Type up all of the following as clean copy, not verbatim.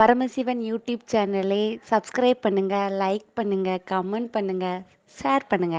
Paramasivan YouTube சேனலை subscribe பண்ணுங்க, like பண்ணுங்க, கமெண்ட் பண்ணுங்க, ஷேர் பண்ணுங்க.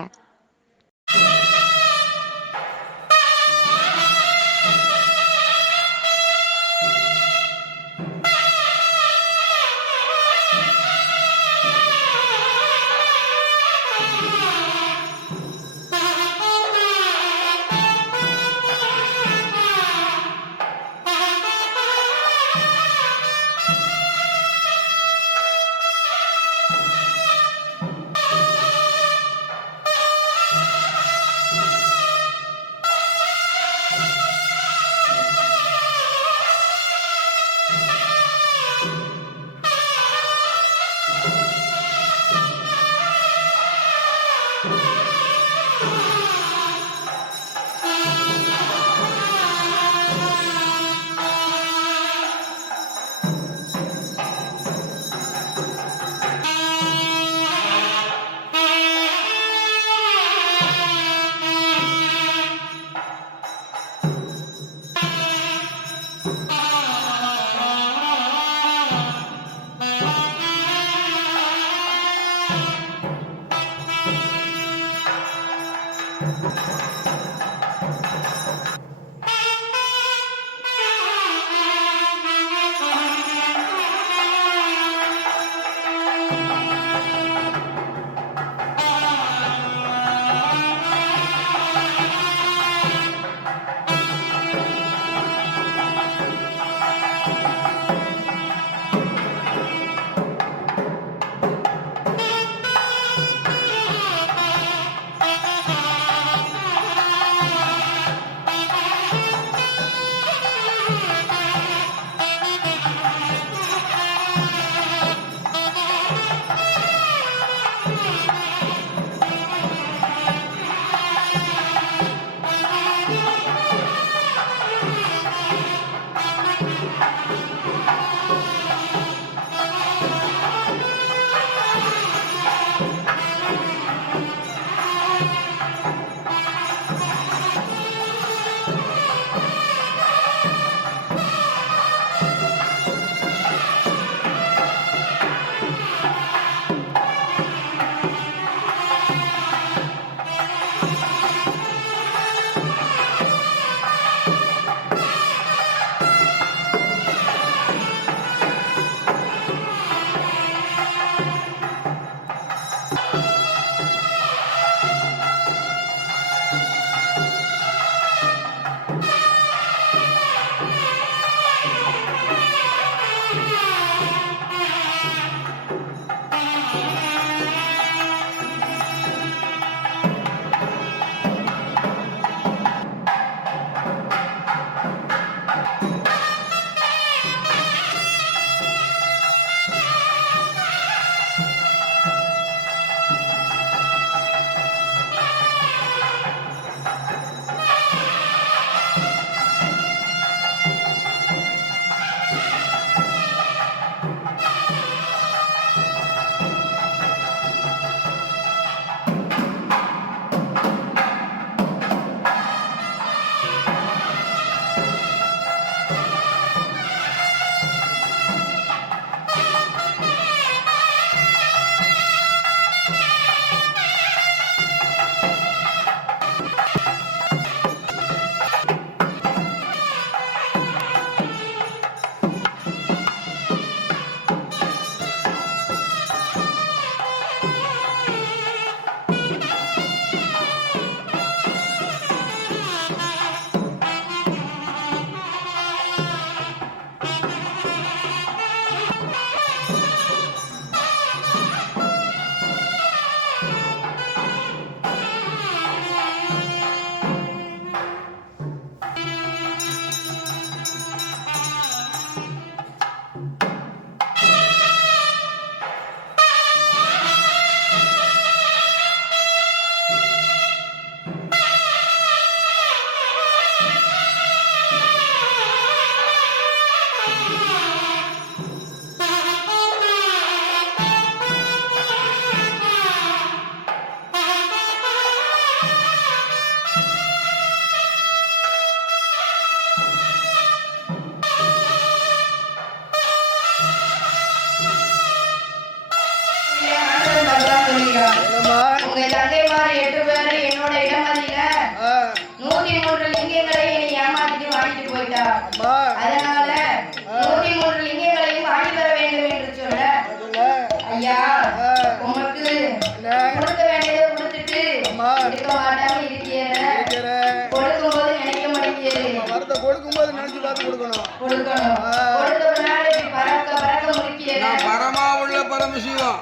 நான் பரமா உள்ள பரமசிவம்,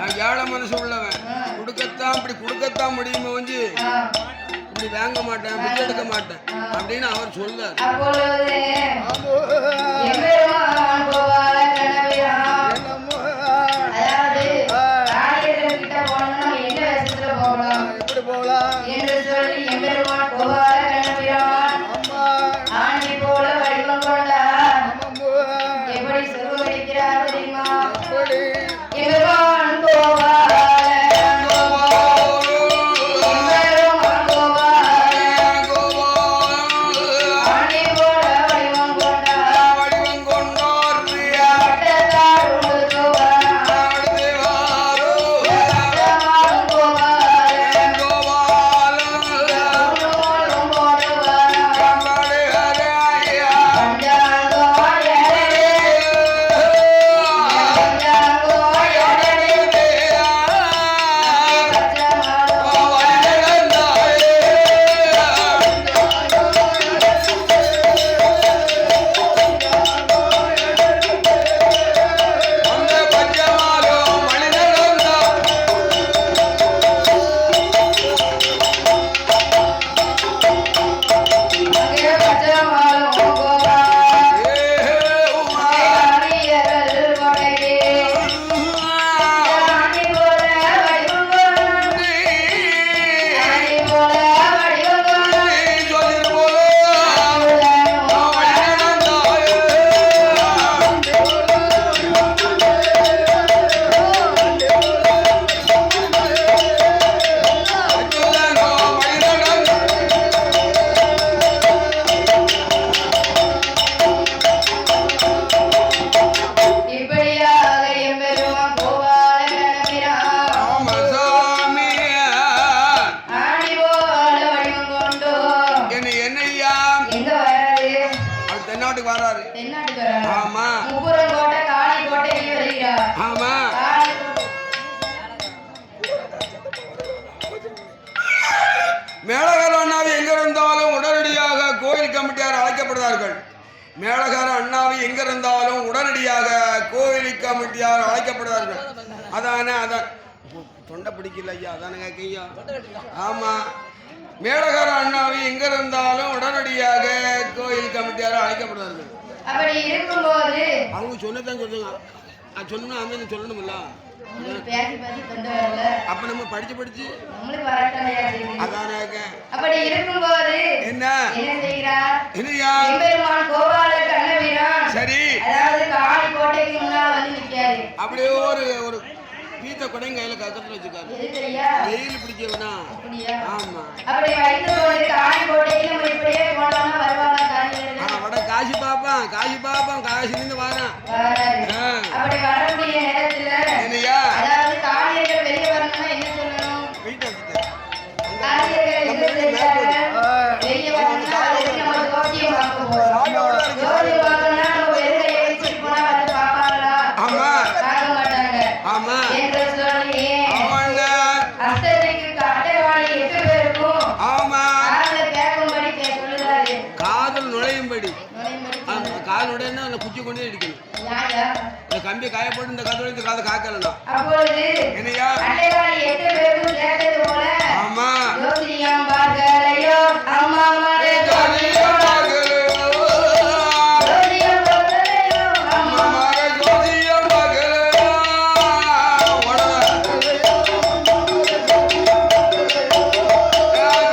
நான் ஏழை மனசு உள்ளவன். கொடுக்கத்தான் இப்படி கொடுக்கத்தான் முடியுமே வந்து இப்படி வாங்க மாட்டேன், பிச்சை எடுக்க மாட்டேன் அப்படின்னு அவர் சொல்றார். மேலகார அண்ணாவி எங்க இருந்தாலும் உடனடியாக கோயில் கமிட்டியார் அழைக்கப்படுவார்கள். மேலகார அண்ணாவி எங்க இருந்தாலும் உடனடியாக கோயில் கமிட்டியார் அழைக்கப்படுவார்கள். அதானே அதான் தொண்டை பிடிக்கல ஐயா, அதானே கேட்கையா? ஆமா, மேலகார அண்ணாவி எங்க இருந்தாலும் உடனடியாக கோயில் கமிட்டியார் அழைக்கப்படுவார்கள். அப்படி இருக்கும்போது அவங்க சொன்னதான் சொல்லுங்க, சொல்லணும் அமைதி சொல்லணும்ல. அப்ப நம்ம படிச்சு அப்படி இருக்கும்போது என்ன செய்கிறார்? என்னையா கோபால கண்ணவீரன் சரி, அதாவது காளி கோட்டைக்கு முன்னால் வந்து நிற்காரு. அப்படியே ஒரு பீத்த கொடையும் கையில கக்கத்துல வச்சுக்காரு. வெயில் பிடிக்கவனா? ஆமா. அப்படி வைத்ததோடு காளி கோட்டைக்கு நம்ம இப்படியே போனோம்னா வருவாங்க காளியர்கள். வட காசி பாப்பான், காசி பாப்பான், காசிலிருந்து வாரான். அப்படி வரக்கூடிய நேரத்துல என்னையா அதாவது காளியர்கள் வெளியே வரணும்னா என்ன சொல்லணும்? காளியர்கள் என்ன செய்யறாங்க? வெளியே வரணும்னா அதுக்கு நம்ம ஜோதியம் பார்க்க போறோம். ஜோதியம் பார்க்கணும்னா நம்ம வெறுங்கையை வச்சுட்டு போனா வந்து பாப்பாங்களா? ஆமா, பார்க்க மாட்டாங்க. ஆமா என்று சொல்லி ஆமாங்க, அஸ்தத்துக்கு கட்டைவாளி 8 பேருக்கும் ஆமா காதுல கேட்கும்படி சொல்லுறாரு. காதல் நுழையும்படி கால் உடனே அந்த குச்சி கொண்டே அடிக்கணும். இந்த கம்பி காயப்பட்டு இந்த கதோட இந்த காதை காக்கலடா. அப்பொழுது என்னையா கட்டைவாளி 8 பேரும் கேட்டது போல ஆமா ஜோதியம் பார்க்கலையோ அம்மா மாரே ஜோதியம் பார்க்கலையோ ஜோதியம் பார்க்கலையோ அம்மா மாரே ஜோதியம் பார்க்கலையோ ஓடவா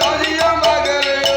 ஜோதியம் பார்க்கலையோ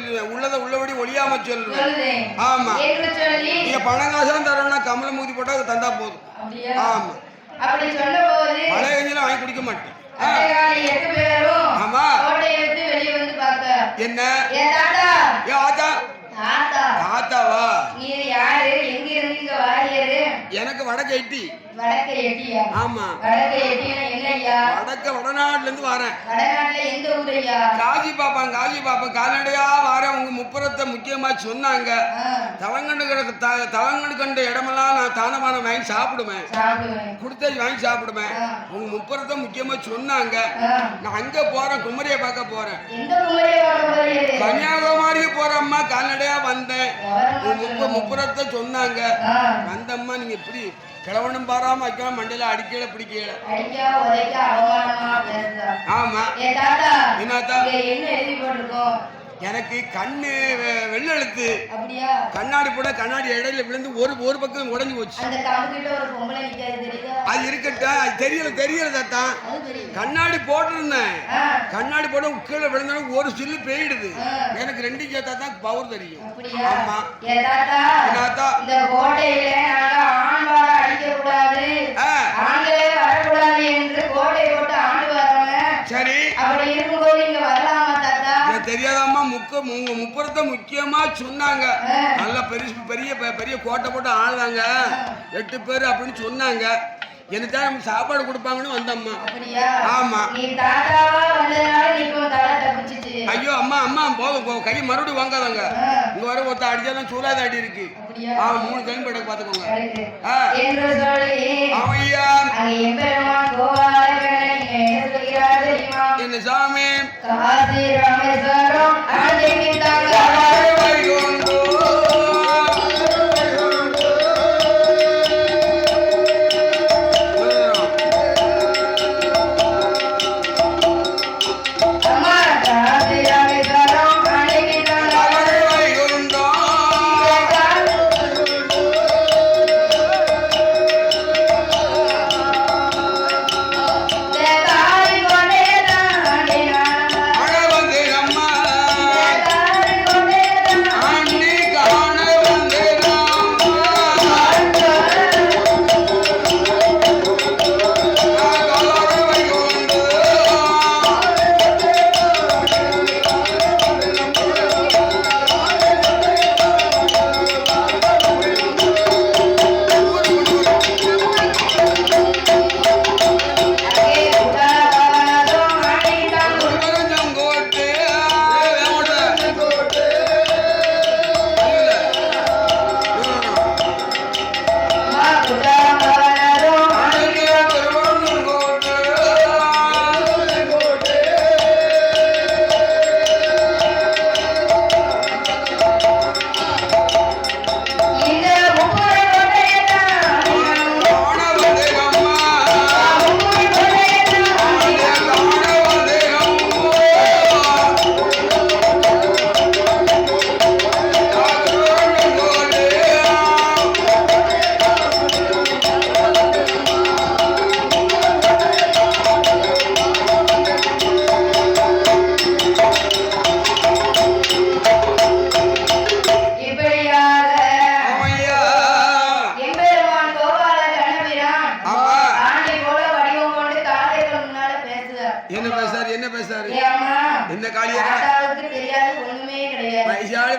சொல்லுவேன், உள்ளதை உள்ளபடி ஒளியாம சொல்லுவேன். சொல்லுதேன். ஆமா, என்று சொல்லி நீங்க பணம் காசுலாம் தரணும்னா கமல மூதி போட்டா அது தந்தா போதும். அப்படியா? ஆமா, அப்படி சொன்னபோது பழைய கஞ்சிலாம் வாங்கி குடிக்க மாட்டேன். அட்டைகாரி 8 பேரும் ஆமா, கோட்டையை விட்டு வெளியே வந்து பார்க்க, என்ன ஏ தாத்தா, ஏ ஆத்தா, தாத்தா தாத்தாவா? நீ யாரு, எங்க இருந்து இங்க வாரியரு? எனக்கு வடக்கு எட்டி. வடக்கு எட்டியா? ஆமா, வடக்கு எட்டினா என்ன ஐயா? வடநாட்டுல இருந்து வரேன். வடநாட்டுல எந்த ஊர் ஐயா? காஜி பாப்பான் கால்நடையா வரேன். உங்க முப்புறத்தை முக்கியமா சொன்னாங்க. தலங்கண்டு கண்ட இடமெல்லாம் நான் தானமான வாங்கி சாப்பிடுவேன், சாப்பிடுவேன், கொடுத்த வாங்கி சாப்பிடுவேன். உங்க முப்புறத்தை முக்கியமா சொன்னாங்க. நான் அங்க போறேன், குமரியை பார்க்க போறேன். எந்த குமரியை பார்க்க போறீங்க? கன்னியாகுமரிக்கு போறம்மா, கால்நடையா வந்தேன். முப்புறத்தை சொன்னாங்க. வந்தம்மா, நீங்க எப்படி கிழவனும் பாராம வைக்கலாம், மண்டையில அடிக்கல பிடிக்கல. அடிக்கா உதைக்க அவமானமா பேசுறா. ஆமா, ஏ தாத்தா, என்னத்தா? என்ன எழுதி போட்டிருக்கோம்? எனக்கு கண்ணு வெள்ளெழுத்து. அப்படியா? கண்ணாடி போட கண்ணாடி இடையில விழுந்து ஒரு பக்கம் உடைஞ்சு போச்சு. அந்த கம்புகிட்ட ஒரு பொம்பளை நிக்காது, தெரியுதா? அது இருக்கட்டும், அது தெரியல தாத்தான். அது தெரியும். கண்ணாடி போட்டிருந்தேன், கண்ணாடி போட கீழே விழுந்தாலும் ஒரு சில்லு போயிடுது. எனக்கு 2 கேத்தா தான் பவர் தெரியும். அப்படியா? ஆமா, ஏ தாத்தா, என்னத்தா? இந்த கோட்டையில நாங்க ஆண்பார அடிக்க கூடாது, ஆண்களே வரக்கூடாது என்று கோட்டை போட்டு ஆண்டு வர்றாங்க. சரி, அப்படி இருக்கும்போது இங்க வரலாமா தாத்தா? தெரியாதாம்மா, உங்க முப்புறத்தை முக்கியமா சொன்னாங்க. நல்ல பெரிய கோட்டை போட்டு ஆளுதாங்க, 8 பேர் அப்படின்னு சொன்னாங்க. எனத்தான் சாப்பாடு கொடுப்பாங்கன்னு வந்தம்மா. அப்படியா? ஆமா, நீ தாத்தாவா வந்ததுனால நீங்க தலை தப்பிச்சிச்சு. ஐயோ அம்மா போக கை மறுபடியும் வாங்காதாங்க. இங்க வர ஒருத்த அடிச்சாலும் சூழாத அடி இருக்கு. 3 டைம் படக்கு பாத்துக்கோங்க. என்று சொல்லி ஐயா, அங்க எம்பெருமான் கோபாலகண்ணன் என்ன சொல்கிறார் தெரியுமா? என்ன சாமி? காசி ராமேஸ்வரம் ஆண்டிக்கிட்டாங்க.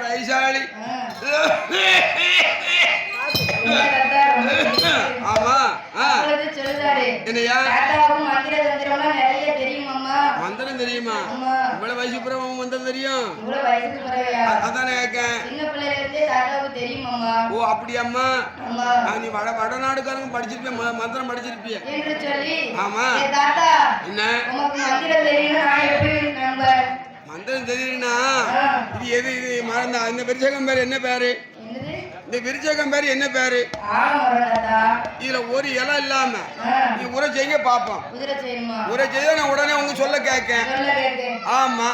வைசாலி. ஆமா என்னையா மந்திரம் தெரியுமா? இவ்வளவு வயசு பிறகு மந்திரம் தெரியும்? அதானே கேட்கேன். ஓ அப்படியாம்மா? நீ வடநாடுக்காரங்க படிச்சிருப்பிய, மந்திரம் படிச்சிருப்பிய. ஆமா என்ன மந்திரம் தெரியும்னா இது எது? இது மறந்தா இந்த விருச்சகம் பேரு என்ன பேரு? இந்த விருச்சகம் பேரு என்ன பேரு? இதுல ஒரு இலை இல்லாம நீ உரை செய்ய பாப்போம். உரை செய்ய நான் உடனே உங்க சொல்ல கேட்கேன். ஆமா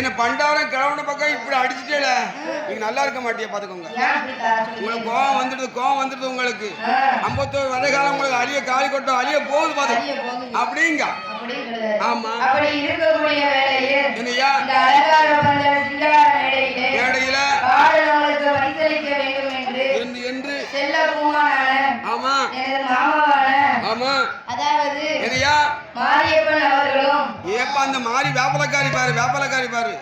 என்ன பண்டாரம் கிழவன பக்கம் இப்படி இப்படி அடிச்சுட்டேல நீங்க நல்லா இருக்க மாட்டியா பாத்துக்கோங்க. உங்களுக்கு கோவம் வந்துடுது உங்களுக்கு 51 வரை காலம் உங்களுக்கு அழிய காலி கொட்டம் அழிய போகுது பாத்து அப்படிங்க. ஆமா அப்படி இருக்கக்கூடிய வேளையில் என்னையா இந்த அலங்கார பந்தல் சிங்கார மேடையில பாடல்களுக்கு வரிசலிக்க வேண்டும் என்று செல்ல பூமானான ஆமா எனது மாமாவான ஆமா அதாவது என்னையா மாரியப்பன் அவர்களும் ஏப்பா அந்த மாறி வேப்பலக்காரி பாரு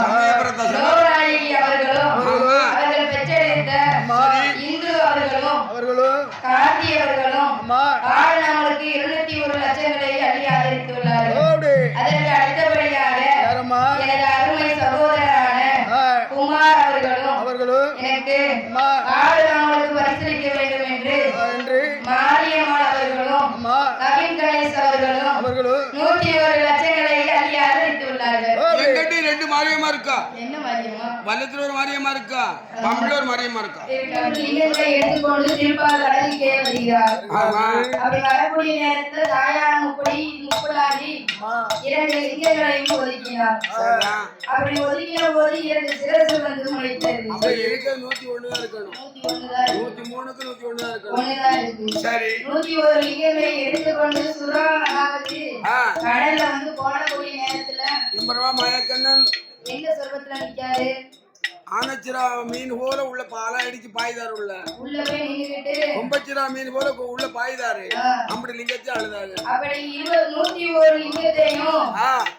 சமயபுரத்தை லோகநாயகி அவர்களும் அவர்கள் பெற்றெடுத்த இந்து அவர்களும் காந்தி அவர்களும் பாடல்களுக்கு 201 லட்சங்களை அள்ளி ஆதரித்துள்ளார்கள். அதற்கு அடுத்தபடியாக எனது அருமை சகோதரரான குமார் அவர்களும் எனக்கு பாடல்களுக்கு பரிசீலிக்க வேண்டும் என்று மாரியம்மாள் அவர்களும் கவின் கணேஷ் அவர்களும் 101 லட்சங்களை அள்ளி ஆதரித்துள்ளார்கள். எங்கிட்ட 2 மாரியம்மா இருக்கா? என்ன மாரியம்மா? வல்லத்துல ஒரு மாரியம்மா இருக்கா, பம்பள ஒரு மாரியம்மா இருக்கா. எடுத்துக்கொண்டு திருப்பால் கடலுக்கே வருகிறார். அப்படி வரக்கூடிய நேரத்தில் தாயான முப்படாதி 2 லிங்கங்களையும் ஒதுக்கினார். அப்படி ஒதுக்கின போது 2 சிரசு வந்து முளைத்தது. 101 தான் இருக்கணும். 103க்கு 101 தான் இருக்கணும். சரி 101 லிங்கங்களை எடுத்துக்கொண்டு சுறாவது கடல்ல வந்து போடக்கூடிய நேரத்துல இம்பரவா மாயக்கண்ணன் எங்க சொர்க்கத்துல நிக்காரு? ஆனச்சிரா மீன் போல உள்ள பாலா அடிச்சு பாய்தாரு உள்ள போய் நின்னுகிட்டு கொம்பச்சிரா மீன் போல உள்ள பாய்தாரு அப்படி லிங்கத்தை அழுதாரு. அப்படி 101 லிங்கத்தையும்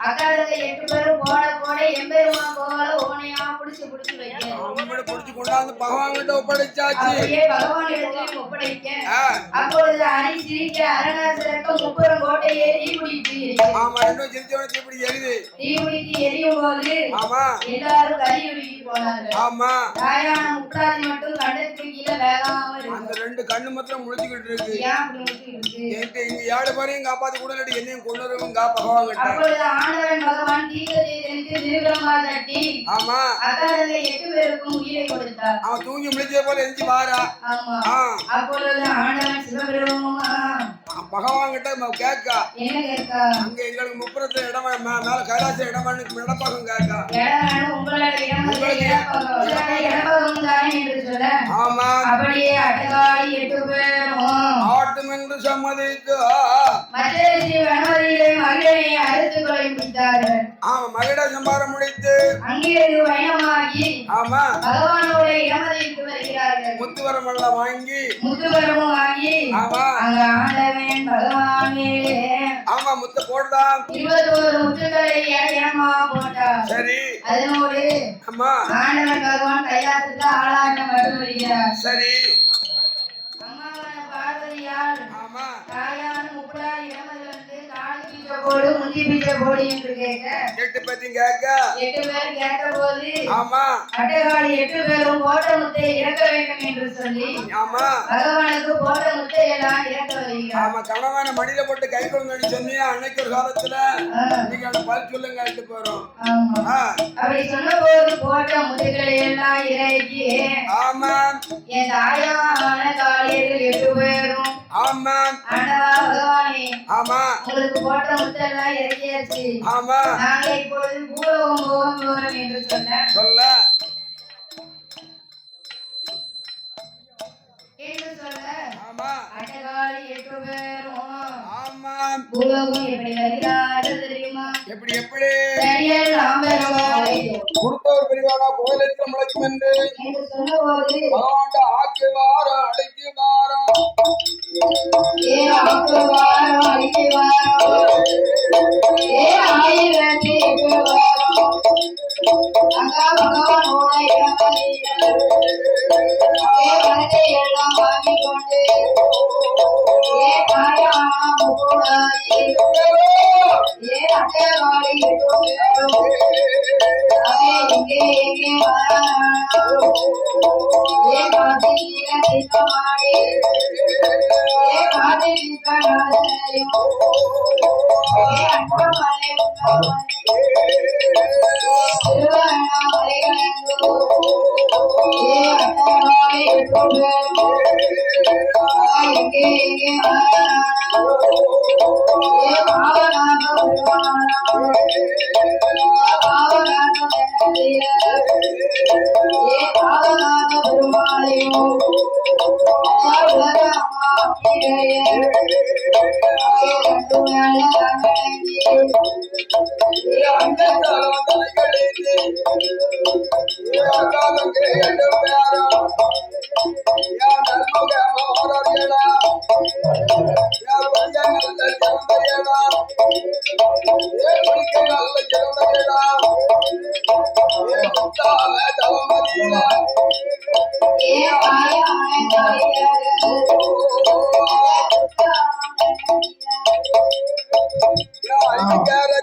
அக்காலத்துல 8 பேரும் போட எம்பெருமா போல ஓனையா புடிச்சு வைக்க அப்படி புடிச்சு கொண்டாந்து பகவான் கிட்ட ஒப்படைச்சாச்சு. அப்படியே பகவான் இடத்துல ஒப்படைக்க அப்பொழுது அணி சிரிக்க அரணாசரக்க 30 கோட்டையே தீபிடித்து ஆமா இன்னும் சிரிச்சவன தீபிடித்து எரியும் போது ஆமா எல்லாரும் கரியுருகி போனாங்க. ஆமா தாயான முட்டாதி மட்டும் கண்ணத்துக்கு கீழே வேகாம இருக்கு. அந்த 2 கண்ணு மாத்திரம் முழிச்சுக்கிட்டு இருக்கு. ஏன் அப்படி முழிச்சுக்கிட்டு இருக்கு? இங்க 7 பேரையும் காப்பாத்தி கூட இல்லாட்டி என்னையும் கொண்டுறவங்க பகவான் கிட்ட. அப்பொழுது ஆண்டவன் பகவான் தீர்க்கதரிசிக்கு திருவிழமா தட்டி ஆமா அக்காலத்துல 8 பேருக்கும் உயிரை கொடுத்தார். அவன் தூங்கி முழிச்சே போல எஞ்சி வாரா. ஆமா அப்பொழுது ஆண்டவன் சிவபெருமா பகவான் கிட்ட கேட்கா என்ன கேட்கா? அங்க எங்களுக்கு முப்புறத்துல இடம் மேல கைலாச இடம் இடப்பாகம் கேட்கா. இடம் உங்களுடைய இடப்பகம் தானே என்று சொல்ல ஆமா அப்படியே அட்டகாடி 8 பேரும் ஆட்டும் என்று சம்மதித்து மச்சரிசி வனவதியிலே மகிழனை அறுத்து கொலை முடித்தார்கள். ஆமா மகிழ சம்பாரம் முடித்து அங்கிருந்து பயணமாகி ஆமா பகவானோட இடமதிக்கு வருகிறார்கள். முத்துவரமெல்லாம் வாங்கி முத்துவரமும் வாங்கி ஆமா அங்க ஆண்டவன் பகவான் மேலே ஆமா முத்து போடுதான் 21 முத்துக்களை ஏமா போட்டார். சரி அதனோடு ஆமா ஆண்டவன் பகவான் கைலாசத்துக்கு ஆளாட்டம் வருகிறார். சரி அம்மாவான பார்வதியால் ஆமா தாயான முப்படாதி இடமதில் வந்து காளி பீச்ச போடு முந்தி பீச்ச போடு என்று கேட்க 8 பேத்தையும் கேட்க 8 பேர் கேட்ட போது ஆமா அட்டகாடி 8 பேரும் போட்ட முத்தை இறக்க வேண்டும் என்று சொல்லி ஆமா பகவானுக்கு போட்ட முத்தை எல்லாம் இறக்க வருகிறார். ஆமா கணவன மடியில போட்டு கை கொடுங்கன்னு சொன்னியா அன்னைக்கு ஒரு காலத்துல நீங்க அந்த பல் சொல்லுங்க எடுத்து போறோம். அப்படி சொன்ன போது போட்ட முத்துக்களை எல்லாம் இறக்கி ஆமா என் தாயான காளியர்கள் 8 பேரும் ஆமா ஆண்டவா பகவானே ஆமா உங்களுக்கு போட்ட முத்தெல்லாம் இறக்கியாச்சு. ஆமா நாங்க இப்பொழுது பூலோகம் போகிறோம் என்று சொல்ல ஆமா அட்டகாளி 8 பேரும் ஆமா பூலோகம் எப்படி வருகிறார்கள் தெரியுமா? எப்படி எப்படி பெரியல் ராம்பெருமாளை கொடுத்தவர் பெரியவானா கோயிலுக்கு முளைக்கும் என்று சொன்னபோது பகவான் ஆக்கி வாரம் அழைக்கு வாரம் ஏ ஆக்கு வாரம் அழைக்கு வாரம் ஏ 1008 வாரம் அங்கா பகவானோட இடமதியில் ஏ வனத்தை எல்லாம் வாங்கி கொண்டு ஏ தாயான முப்படாதி ஏ அட்டகாளி 8 பேரும் அவே எங்கே ஏ காதி நீலமாடி ஏ காதி நீலமாடியும் ஏ அண்ணாமலை திருவண்ணாமலைகளோ ஏ அட்டகாளி 8 பேரும் எங்கே ஏ பாவனாக வருவானா பாவனாக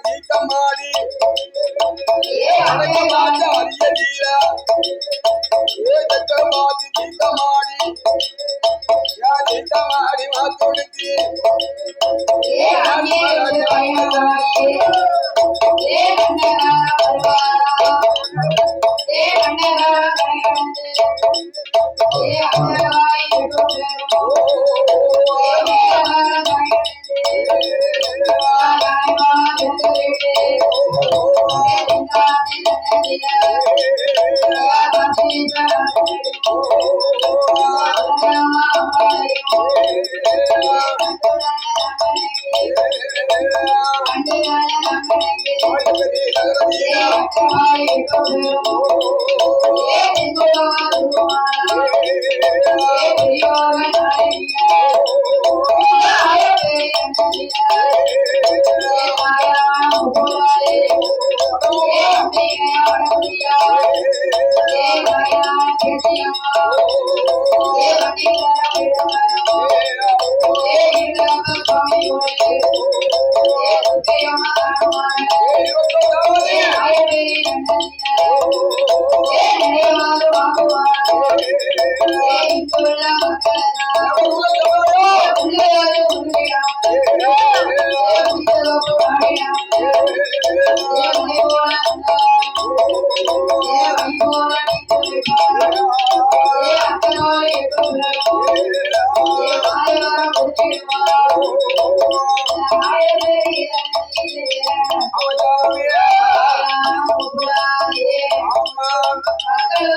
ஜீத்தமாடி அடக்கமாட்ட அரிய வீரா ஜக்கமாதி ஜீத்தமாடி ஜீத்தமாடி மாத்துடுத்தி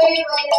Thank you.